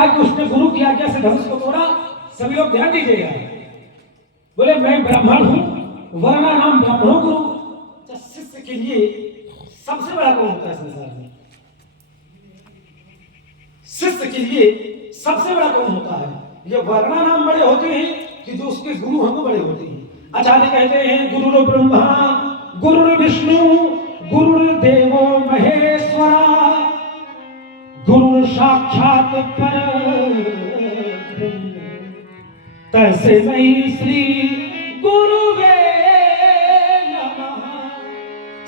कहा कि उसने गुरु की आज्ञा से धनुष को तोड़ा। सभी लोग ध्यान दीजिएगा। बोले मैं ब्राह्मण हूं, वरना नाम ब्राह्मणों गुरु। शिष्य के लिए सबसे बड़ा कौन होता है संसार में? शिष्य के लिए सबसे बड़ा कौन होता है? ये वर्णा नाम बड़े होते हैं कि जो उसके गुरु हैं वो बड़े होते हैं। आचार्य कहते हैं गुरु ब्रह्मा गुरु विष्णु गुरुर्देवो महेश्वरा गुरु साक्षात परब्रह्म तस्मै श्री गुरुवे नमः।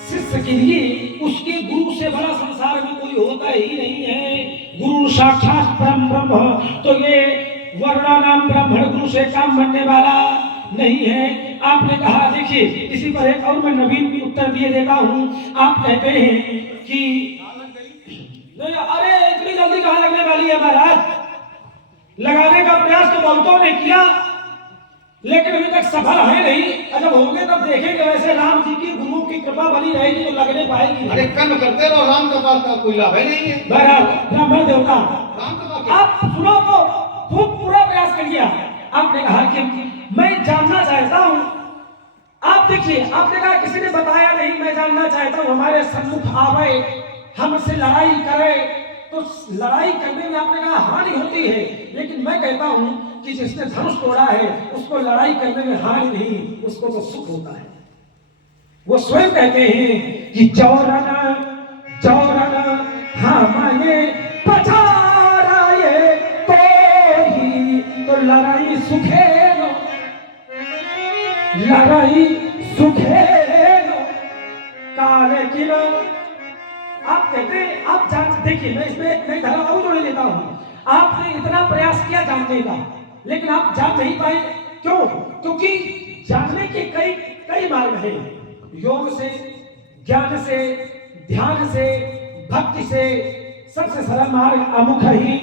शिष्य के लिए उसके गुरु से बड़ा संसार में कोई होता ही नहीं है। गुरु साक्षात परम ब्रह्म। तो ये वर्णा नाम ब्राह्मण गुरु से काम बनने वाला नहीं है। आपने कहा, देखिए इसी पर एक और मैं नवीन भी उत्तर दिए देता हूं। आप कहते हैं कि नहीं, अरे इतनी जल्दी कहां लगने वाली है महाराज? लगाने का प्रयास तो बहुतों ने किया लेकिन अभी तक सफल है नहीं। जब होंगे तब देखेंगे। वैसे राम जी की गुरु की कृपा बनी रहेगी तो लगने पाएगी। अरे कर्म करते रहो, राम कृपा का कोई लाभ है नहीं है। बहरहाल ब्राह्मण देवता राम कृपा आप सुनो तो खूब पूरा प्रयास कर लिया। आपने कहा कि मैं जानना चाहता हूं। आप देखिए, आपने कहा किसी ने बताया नहीं, मैं जानना चाहता हूं। हमारे सम्मुख आवे, हमसे लड़ाई करे तो लड़ाई करने में आपने कहा हानि होती है, लेकिन मैं कहता हूं कि जिसने धनुष तोड़ा है उसको लड़ाई करने में हानि नहीं, उसको तो सुख होता है। वो स्वयं कहते हैं कि चौरन चौरन हमारे पचाराए तो लड़ाई सुखे नो, लड़ाई सुखे नो काले किलो। आप कहते हैं, आप जान, देखिए मैं इसमें एक नई धारा और जोड़ लेता हूं। आपने इतना प्रयास किया जानने का, लेकिन आप जान नहीं पाए। क्यों? क्योंकि जानने के कई कई मार्ग हैं। योग से, ज्ञान से, ध्यान से, भक्ति से। सबसे सरल मार्ग अमुख ही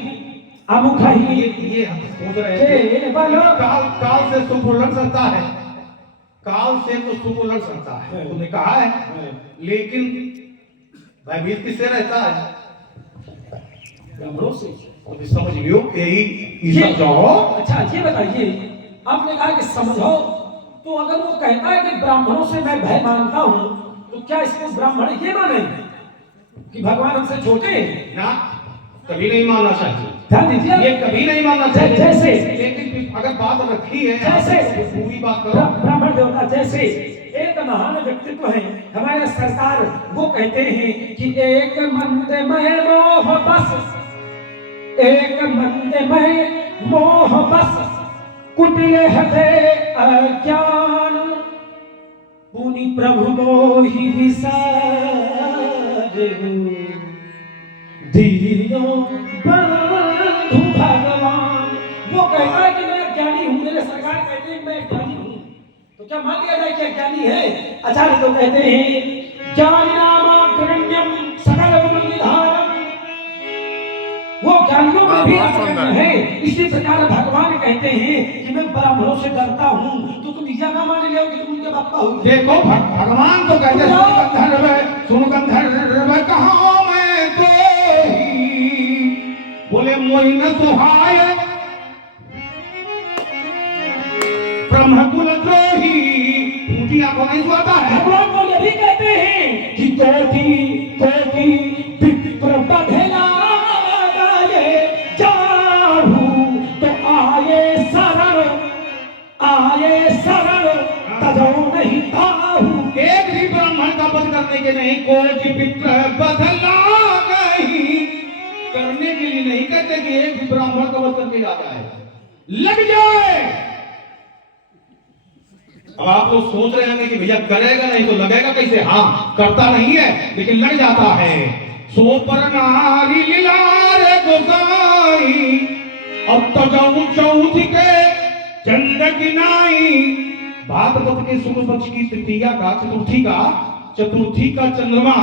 ये हम सोच रहे हैं काल से सुख लड़ सकता है। काल से तो सुख लड़ सकता है, तुमने कहा है, लेकिन भयभीत किससे रहता है? ब्राह्मणों से। तो समझ लियो यही समझाओ। अच्छा ये बताइए, आपने कहा कि समझो, तो अगर वो कहता है कि ब्राह्मणों से मैं भय मानता हूं, तो क्या इसको ब्राह्मण ये माने कि भगवान हमसे छोटे हैं? ना, कभी नहीं मानना चाहिए। ध्यान दीजिए, ये कभी नहीं मानना चाहिए। जैसे लेकिन अगर बात रखी है जैसे पूरी बात करो। ब्राह्मण देवता जैसे एक महान व्यक्तित्व है हमारे सरकार, वो कहते हैं कि एक मंदे में मोह बस, एक मंदे में मोह बस कुटिल हृदय अज्ञान पुनि प्रभु मोहि विसार दीनो बंधु भगवान। वो कहता है कि मैं ज्ञानी हूं, मेरे सरकार कहते हैं मैं ज्ञानी हूं, तो क्या मान लिया जाए कि ज्ञानी है? आचार्य तो कहते हैं ज्ञानी नामाग्रण्यम सकल गुण निधानम। वो ज्ञानियों में भी अग्रण्य है। इसी प्रकार भगवान कहते हैं कि मैं ब्राह्मणों से डरता हूं, तो तुम यह ना मान लियो कि तुम उनके बापा हो। देखो भगवान तो कहते हैं सुन गंधर्व कहां मैं तो बोले मोहि न सुहाय ब्रह्मकुल द्रोही। ऊंची आंखों नहीं सुहाता है। भगवान को यही कहते हैं कि कोटि कोटि विप्र बधेला गाये जाहू तो आए शरण तजो नहीं ताहू। एक भी ब्राह्मण का वध करने के नहीं, कोटि विप्र बधला नहीं करने के लिए नहीं कहते कि एक भी ब्राह्मण का वध करके आ जाए, लग जाए। अब आप लोग सोच रहे होंगे कि भैया करेगा नहीं तो लगेगा कैसे? हाँ, करता नहीं है लेकिन लग जाता है। सो पर नारी लीलार गोसाई अब तो जाऊं चौथी के चंद गिनाई। भाद्रपद के शुक्ल पक्ष की तृतीया का चतुर्थी का चंद्रमा